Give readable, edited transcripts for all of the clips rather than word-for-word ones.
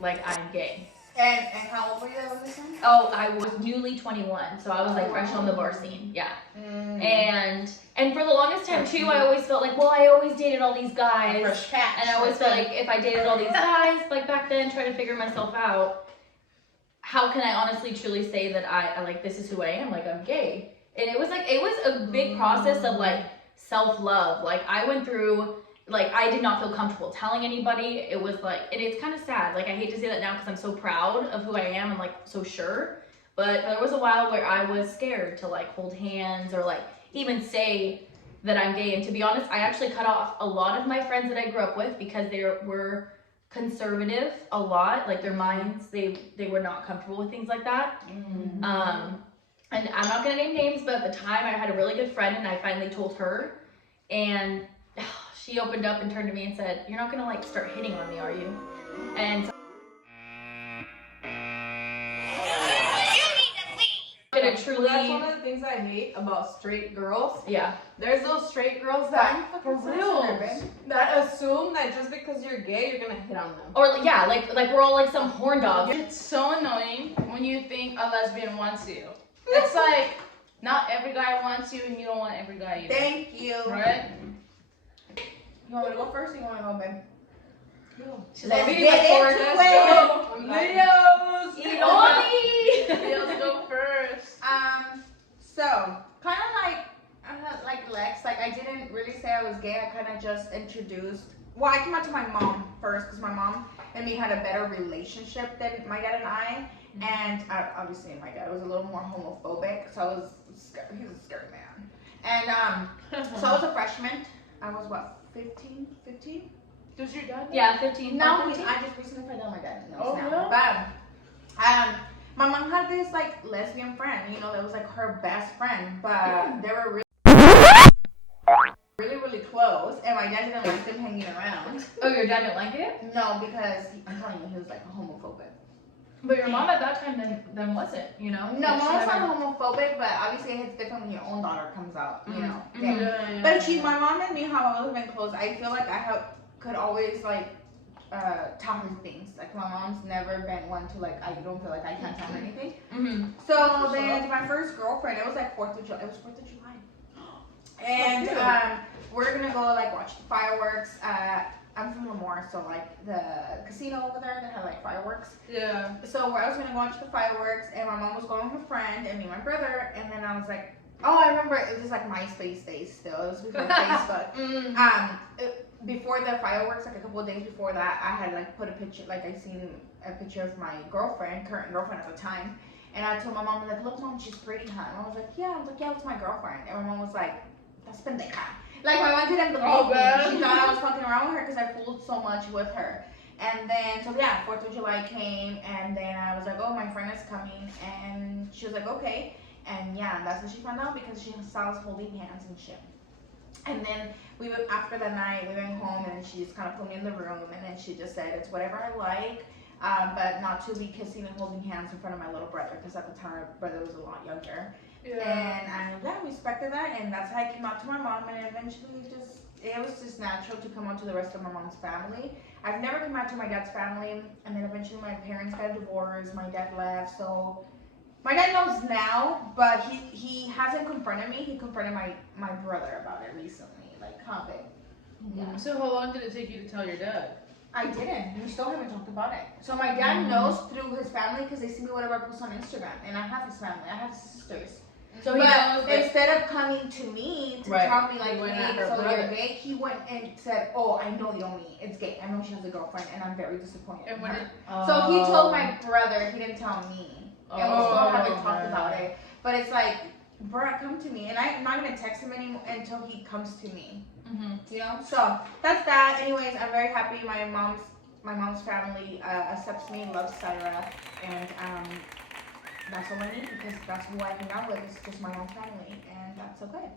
like I'm gay. And how old were you at this time? Oh, I was newly 21, so I was like fresh on the bar scene. Yeah. And for the longest time too, I always felt like, well, I always dated all these guys, Fresh catch. and I always felt like if I dated all these guys, like back then, trying to figure myself out, how can I honestly truly say that I like this is who I am? Like I'm gay. And it was a big process of like self-love. Like I went through. Like, I did not feel comfortable telling anybody. It was like, and it's kind of sad. Like, I hate to say that now because I'm so proud of who I am and like so sure. But there was a while where I was scared to like hold hands or like even say that I'm gay. And to be honest, I actually cut off a lot of my friends that I grew up with because they were conservative a lot. Like their minds, they were not comfortable with things like that. And I'm not gonna name names, but at the time I had a really good friend and I finally told her, and she opened up and turned to me and said, "You're not gonna like start hitting on me, are you?" And so that's one of the things I hate about straight girls. Yeah. There's those straight girls that for real that assume that just because you're gay you're gonna hit on them. Or yeah, like we're all like some horn dogs. It's so annoying when you think a lesbian wants you. It's like not every guy wants you and you don't want every guy either. Thank you. Right? You want me to go first or you want to go, babe? No. She's like, Let's get into it. Leos! Leos go first. So kind of like Lex, like I didn't really say I was gay. I kind of just introduced. Well, I came out to my mom first because my mom and me had a better relationship than my dad and I. And obviously my dad was a little more homophobic, so I was scared. He was a scary man. And so I was a freshman. I was what, 15? Does your dad know? Yeah, 15. No, 15? I just recently found out my dad knows Oh, now. yeah? But my mom had this like lesbian friend, you know, that was like her best friend, but they were really close, and my dad didn't like them hanging around. Oh, your dad didn't like it? No, because I'm telling you, he was like a homophobic. But your mom at that time then wasn't, you know? No, mom's not homophobic, but obviously it's different when your own daughter comes out, you know. Yeah. But my mom and me have always been close. I feel like could always like tell her things. Like my mom's never been one to like, I don't feel like I can't tell her anything. So then my first girlfriend, it was like 4th of July. It was 4th of July. And we're gonna go like watch the fireworks. I'm from Lemoore, so like the casino over there that had like fireworks. Yeah. So I was gonna go watch the fireworks, and my mom was going with her friend, and me and my brother, and then I was like, oh, I remember it was like MySpace days still. It was before Facebook. Before the fireworks, like a couple of days before that, I had like put a picture, like I seen a picture of my current girlfriend at the time, and I told my mom, like, look, mom, she's pretty, huh? And I was like, yeah. I was like, yeah, it's my girlfriend. And my mom was like, that's pendeja. Like my mom didn't believe me. She thought I was fucking around with her because I fooled so much with her. And then, so yeah, 4th of July came, and then I was like, oh, my friend is coming, and she was like, okay. And yeah, that's when she found out because she saw us holding hands and shit. And then after that night, we went home, and she just kind of put me in the room, and then she just said, it's whatever I like, but not to be kissing and holding hands in front of my little brother, because at the time, my brother was a lot younger. Yeah. And I respected that, and that's how I came out to my mom, and eventually it was just natural to come out to the rest of my mom's family. I've never come out to my dad's family, and then eventually my parents got divorced, my dad left, so my dad knows now, but he hasn't confronted me. He confronted my brother about it recently, like, huh, babe? Yeah. So how long did it take you to tell your dad? I didn't. We still haven't talked about it. So my dad knows through his family because they see me whatever I post on Instagram, and I have his family. I have his sisters. So he but knows that instead of coming to me to tell me like, hey, so you're gay, he went and said, oh, I know you don't mean it's gay. I know she has a girlfriend, and I'm very disappointed. And so he told my brother. He didn't tell me. And we still haven't talked about it. But it's like, bruh, come to me, and I'm not gonna text him anymore until he comes to me. You know. So that's that. Anyways, I'm very happy. My mom's family accepts me, loves Syra, and that's all I need because that's who I hang out with. It's just my own family, and that's okay.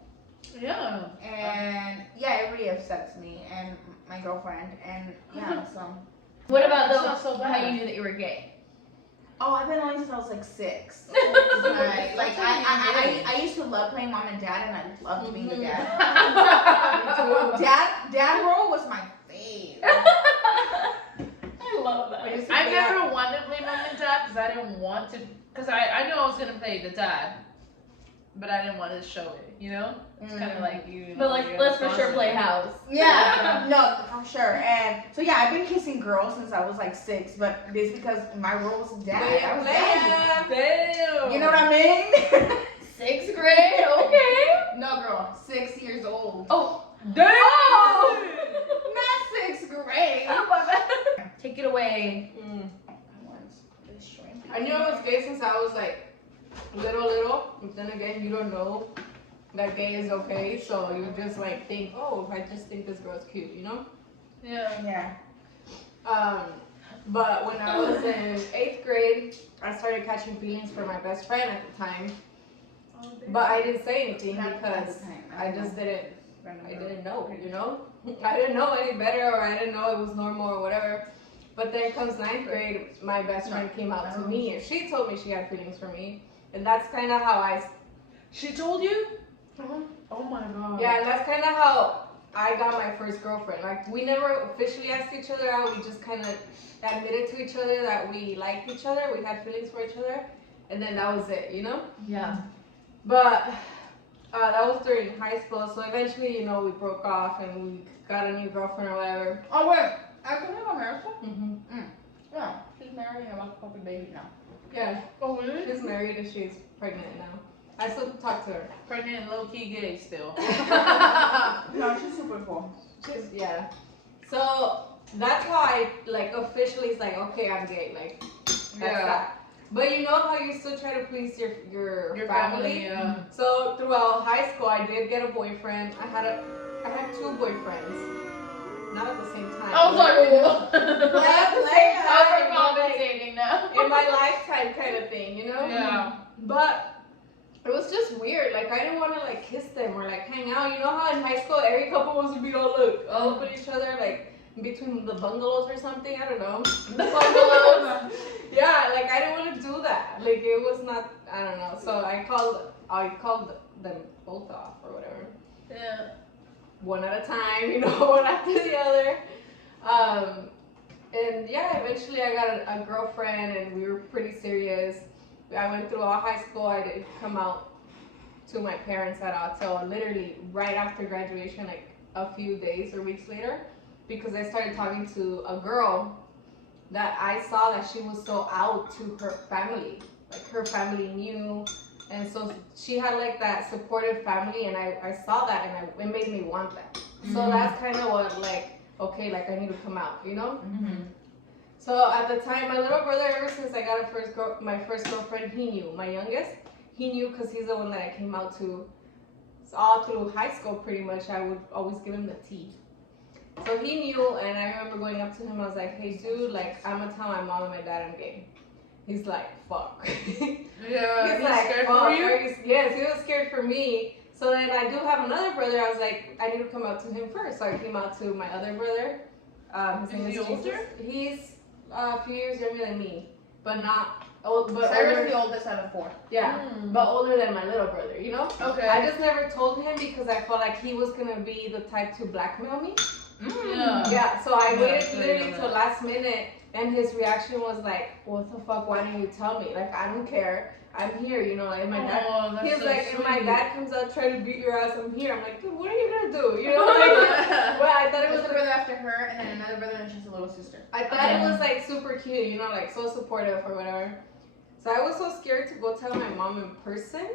Yeah. And yeah, it really upsets me and my girlfriend, and yeah. So. What about how you knew that you were gay? Oh, I've been lying since I was like 6. Like I used to love playing mom and dad, and I loved being the dad. Dad role was my favorite. I love that. I never wanted to play mom and dad because I didn't want to. Because I knew I was gonna play the dad, but I didn't want to show it. You know, it's kind of like you. But like, let's for sure play house. Yeah, no, for sure. And so yeah, I've been kissing girls since I was like 6, but it's because my role was dad. I was dad. Damn. You know what I mean? 6th grade, okay. No, girl, 6 years old. Oh, Damn. Oh, not 6th grade. take it away. I knew I was gay since I was like little, but then again, you don't know that gay is okay, so you just like think, oh, I just think this girl's cute, you know? Yeah. But when I was in 8th grade, I started catching feelings for my best friend at the time, but I didn't say anything because I just didn't know, you know? I didn't know any better, or I didn't know it was normal or whatever. But then comes 9th grade, my best friend came out to me and she told me she had feelings for me. And that's kind of how She told you? Oh my god. yeah, and that's kind of how I got my first girlfriend. Like, we never officially asked each other out, we just kind of admitted to each other that we liked each other, we had feelings for each other, and then that was it, you know? Yeah. But that was during high school, so eventually, you know, we broke off and we got a new girlfriend or whatever. Oh wait, I can have a miracle. Mm-hmm. Yeah, she's married and about to have a baby now. Yeah, Oh really? she's married and she's pregnant now. I still talk to her. Pregnant and low key gay still. No, she's super cool. Yeah. So that's how I like officially it's like, okay, I'm gay. Like that's that. But you know how you still try to please your family? Yeah. So throughout high school I did get a boyfriend. I had 2 boyfriends. Not at the same time. I was like, Not at the same time. overcompensating now. In my lifetime kind of thing, you know? Yeah. But it was just weird. Like, I didn't want to like kiss them or like hang out. You know how in high school every couple wants to be all up at each other, like in between the bungalows or something. I don't know. Bungalows. Yeah, like I didn't want to do that. Like it was not. I don't know. So I called them both off or whatever. Yeah. One at a time, you know, one after the other. And yeah, eventually I got a girlfriend and we were pretty serious. I went through all high school. I didn't come out to my parents at all till literally right after graduation, like a few days or weeks later, because I started talking to a girl that I saw that she was so out to her family. Like her family knew, and so she had like that supportive family, and I saw that, and it made me want that. So that's kind of what like, okay, like I need to come out, you know? Mm-hmm. So at the time, my little brother, ever since I got my first girlfriend, he knew. My youngest, he knew because he's the one that I came out to. So all through high school, pretty much, I would always give him the tea. So he knew, and I remember going up to him, I was like, hey dude, like, I'm gonna tell my mom and my dad I'm gay. He's like, fuck. Yeah. He's like, scared fuck. for you? Yes, he was scared for me. So then I do have another brother. I was like, I need to come out to him first. So I came out to my other brother. His name Is he Jesus. older? He's a few years younger than me, but not old. But Sarah's older, the oldest out of 4. yeah, but older than my little brother. You know. Okay. I just never told him because I felt like he was gonna be the type to blackmail me. Yeah. Yeah. So I Yeah, waited I feel you literally on till that. last minute, and his reaction was like, "What the fuck? Why didn't you tell me? Like I don't care. I'm here. You know." Like my dad. Oh, that's He's so like, if my sweet. dad comes out trying to beat your ass, I'm here. I'm like, dude, what are you gonna do? You know, like, well, I thought it There's was a brother after her, and then another brother, and she's a little sister. I thought it was like super cute, you know, like so supportive or whatever. So I was so scared to go tell my mom in person.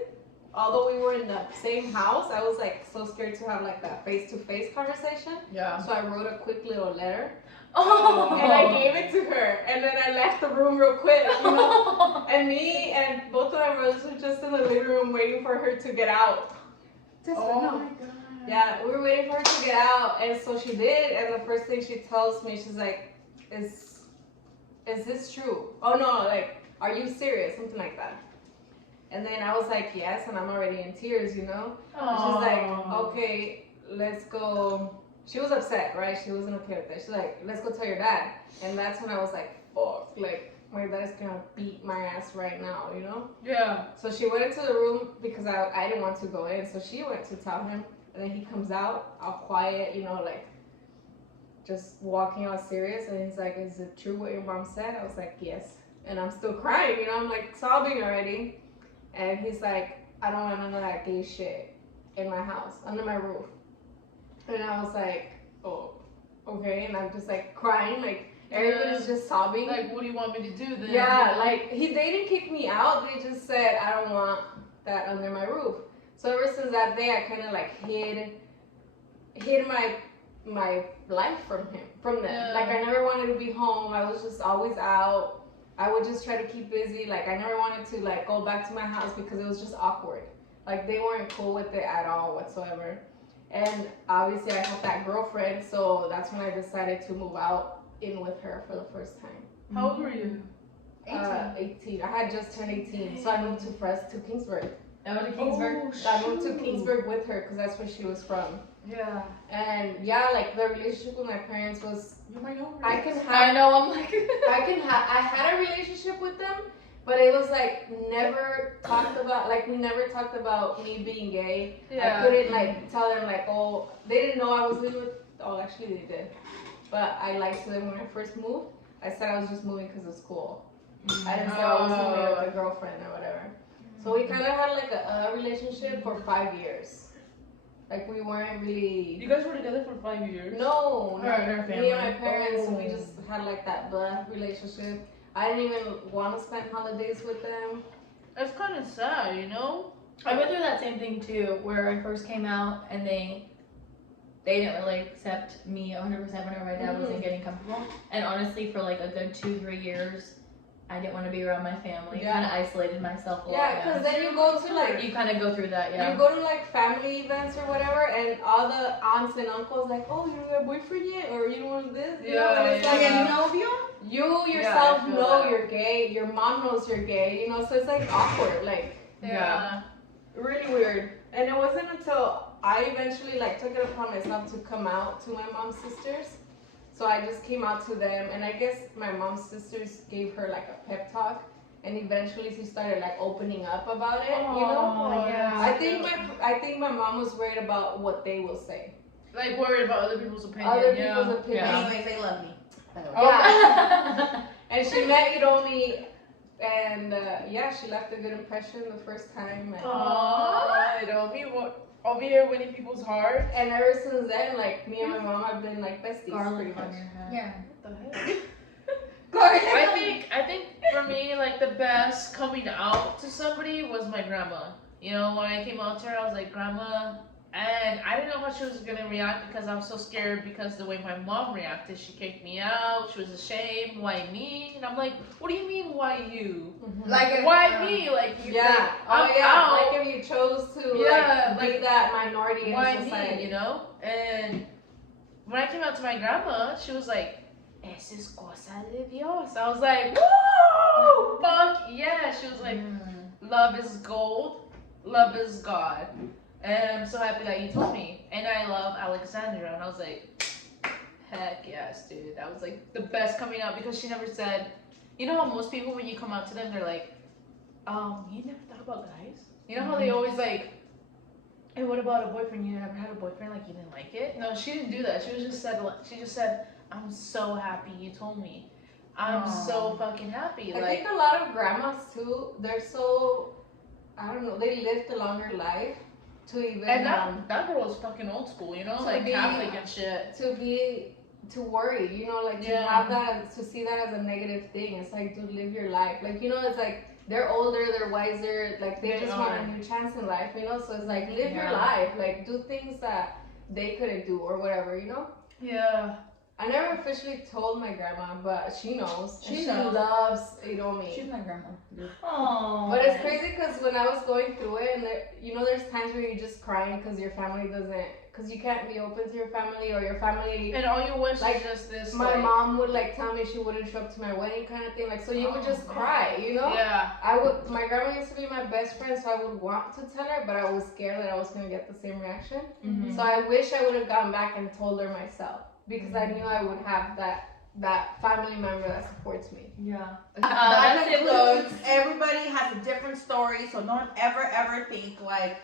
Although we were in the same house, I was like so scared to have like that face-to-face conversation. Yeah. So I wrote a quick little letter Oh. and I gave it to her, and then I left the room real quick, you know. And me and both of my brothers were just in the living room waiting for her to get out. Oh No. my god. Yeah, we were waiting for her to get out, and so she did. And the first thing she tells me, she's like, "Is this true? Oh no, like, are you serious?" Something like that. And then I was like, "Yes," and I'm already in tears, you know. And she's like, "Okay, let's go." She was upset, right? She wasn't okay with that. She's like, "Let's go tell your dad." And that's when I was like, "Fuck!" Like my dad is gonna beat my ass right now, you know. Yeah. So she went into the room because I didn't want to go in. So she went to tell him, and then he comes out all quiet, you know, like just walking all serious, and he's like, "Is it true what your mom said?" I was like, "Yes," and I'm still crying, you know, I'm like sobbing already, and he's like, "I don't want none of that gay shit in my house, under my roof," and I was like, "Oh, okay," and I'm just like crying, like everybody's just sobbing. Like, what do you want me to do then? Yeah, You know? like they didn't kick me out. They just said I don't want that under my roof. So ever since that day, I kind of like hid my life from them. Yeah. Like I never wanted to be home. I was just always out. I would just try to keep busy. Like I never wanted to like go back to my house because it was just awkward. Like they weren't cool with it at all whatsoever. And obviously I had that girlfriend, so that's when I decided to move out in with her for the first time. How old were you? 18. I had just turned 18, so I moved to Kingsburg. I went to Kingsburg. I moved to Kingsburg with her because that's where she was from. Yeah. And yeah, like the relationship with my parents was. You're my own. I can I have. know. I'm like. I had a relationship with them, but it was like never talked about. Like we never talked about me being gay. Yeah. I couldn't like tell them like, oh, they didn't know I was living with. Oh, actually they did. But I lied to them when I first moved. I said I was just moving because it was cool. I didn't say I was moving with a girlfriend or whatever. So we kind of had like a relationship for 5 years. Like we weren't really. You guys were together for 5 years? No, Her and her me family. and my parents, we Oh. just had like that blah relationship. I didn't even want to spend holidays with them. That's kind of sad, you know? I went through that same thing too, where I first came out and they didn't really accept me 100% whenever my dad wasn't getting comfortable. And honestly, for like a good 2-3 years, I didn't want to be around my family. Yeah. Kind of isolated myself a lot. Yeah, because then you go to like You kind of go through that, yeah. you go to like family events or whatever, and all the aunts and uncles like, oh, you don't have a boyfriend yet, or you don't want this, you know? And it's Like, like, and you know you? you yourself I feel know that. you're gay. Your mom knows you're gay. You know, so it's like awkward, like Yeah. really weird. And it wasn't until I eventually like took it upon myself to come out to my mom's sisters. So I just came out to them, and I guess my mom's sisters gave her like a pep talk, and eventually she started like opening up about it. You know, Aw, yeah. I think my mom was worried about what they will say. Like, worried about other people's opinion. Other yeah. people's opinion. Yeah. Anyways, they love me. by the way. Yeah. And she met Hiromi, and yeah, she left a good impression the first time. And, Aww, it'll be over here winning people's hearts. and ever since then, like me and my mom have been like besties. Garlic pretty on much. your head. Yeah. What the heck? Garlic. I think for me, like the best coming out to somebody was my grandma. You know, when I came out to her, I was like, Grandma, and I didn't know how she was gonna react because I was so scared because the way my mom reacted, she kicked me out. She was ashamed. Why me? And I'm like, what do you mean, why you? Mhm. Like if, Why me? Like you? Yeah. Like, Oh I'm yeah. out. Like if you chose to Yeah, like be like, that minority Why in society. me? You know? And when I came out to my grandma, she was like, "Eso es cosa de Dios." I was like, "Woo! Fuck yeah!" She was like, "Love is gold. Love is God." And I'm so happy that you told me. And I love Alexandra. And I was like, heck yes, dude. That was like the best coming out because she never said, you know how most people, when you come out to them, they're like, you never thought about guys? You know how they always like, hey, what about a boyfriend? You never had a boyfriend? Like, you didn't like it? No, she didn't do that. She just said, I'm so happy you told me. I'm so fucking happy. I Like, think a lot of grandmas too. They're so, I don't know. They lived a longer life to even and that girl was fucking old school, you know, to like be- Catholic and shit. to worry, you know, like to Yeah. have that, to see that as a negative thing. It's like, dude, live your life. Like, you know, it's like they're older, they're wiser, like they They just want are. a new chance in life, you know. So it's like live your Yeah. life, like do things that they couldn't do or whatever, you know. Yeah. I never officially told my grandma, but she knows. And She she knows. loves Hiromi. She's my grandma. Aww. But it's crazy because when I was going through it, and you know, there's times where you're just crying because your family doesn't, because you can't be open to your family, or your family. And all you wish Like, is just this. My like, mom would like tell me she wouldn't show up to my wedding, kind of thing. Like, so you would just cry, you know. Yeah. I would. My grandma used to be my best friend, so I would want to tell her, but I was scared that I was gonna get the same reaction. Mhm. So I wish I would have gone back and told her myself because I knew I would have that family member that supports me. Yeah. That That's it. includes everybody has a different story, so don't ever think like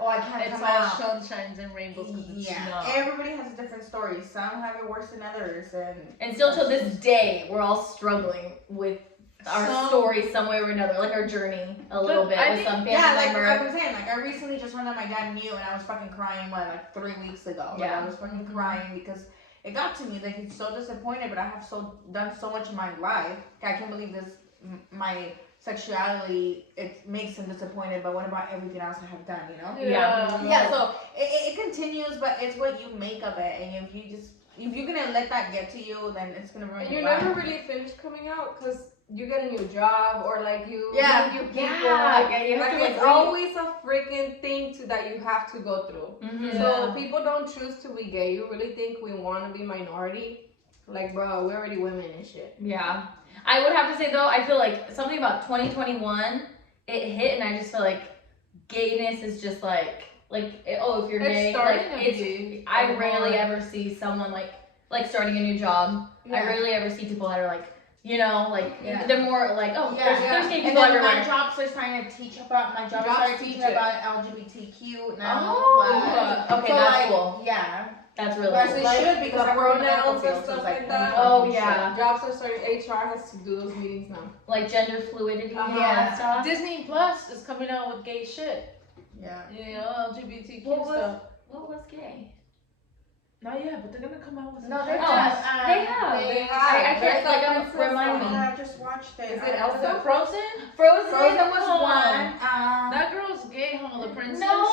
Oh, I can't It's come all out. sunshines and rainbows because it's snow. Everybody has a different story. Some have it worse than others, And still till this day, we're all struggling with our story some way or another, like our journey a little bit with some family member. like I'm saying, like I recently just found out my dad knew, and I was fucking crying. Like 3 weeks ago? Like, I was fucking crying because it got to me. Like he's so disappointed, but I have done so much in my life. I can't believe this. My sexuality, it makes him disappointed, but what about everything else I have done, you know? Yeah, so it continues, but it's what you make of it, and if you're gonna let that get to you, then it's gonna ruin And your you life. never really finish coming out because you get a new job or like you meet new people. You have Like it's always a freaking thing that you have to go through. Mm-hmm. So people don't choose to be gay. You really think we want to be minority? Like, bro, we're already women and shit. Yeah. I would have to say though, I feel like something about 2021, it hit, and I just feel like gayness is just like if you're gay, I rarely ever see someone like starting a new job. I rarely ever see people that are like, they're more like, there's gay people everywhere. My jobs are starting to teach about LGBTQ now. Okay, that's cool. Yeah. That's really Yes, cool. it should, because the I work in the medical pronouns field, and so stuff it's like that. Oh yeah. Jobs are starting. HR has to do those meetings now. Like gender fluidity and all Yeah. that stuff. Disney Plus is coming out with gay shit. Yeah. You know, LGBTQ stuff. What was gay? Not yet, but they're gonna come out with some No, shit. they have. They have. I can't There's a remind me. I just watched it. Is it Is Elsa? it Frozen? Frozen was one. That girl's gay, huh? The princess? No.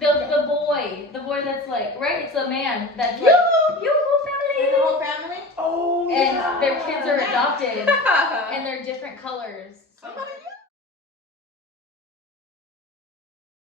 The boy that's like, right? It's a man that's like, The family. whole family. Oh, And their kids are adopted, and they're different colors. Somebody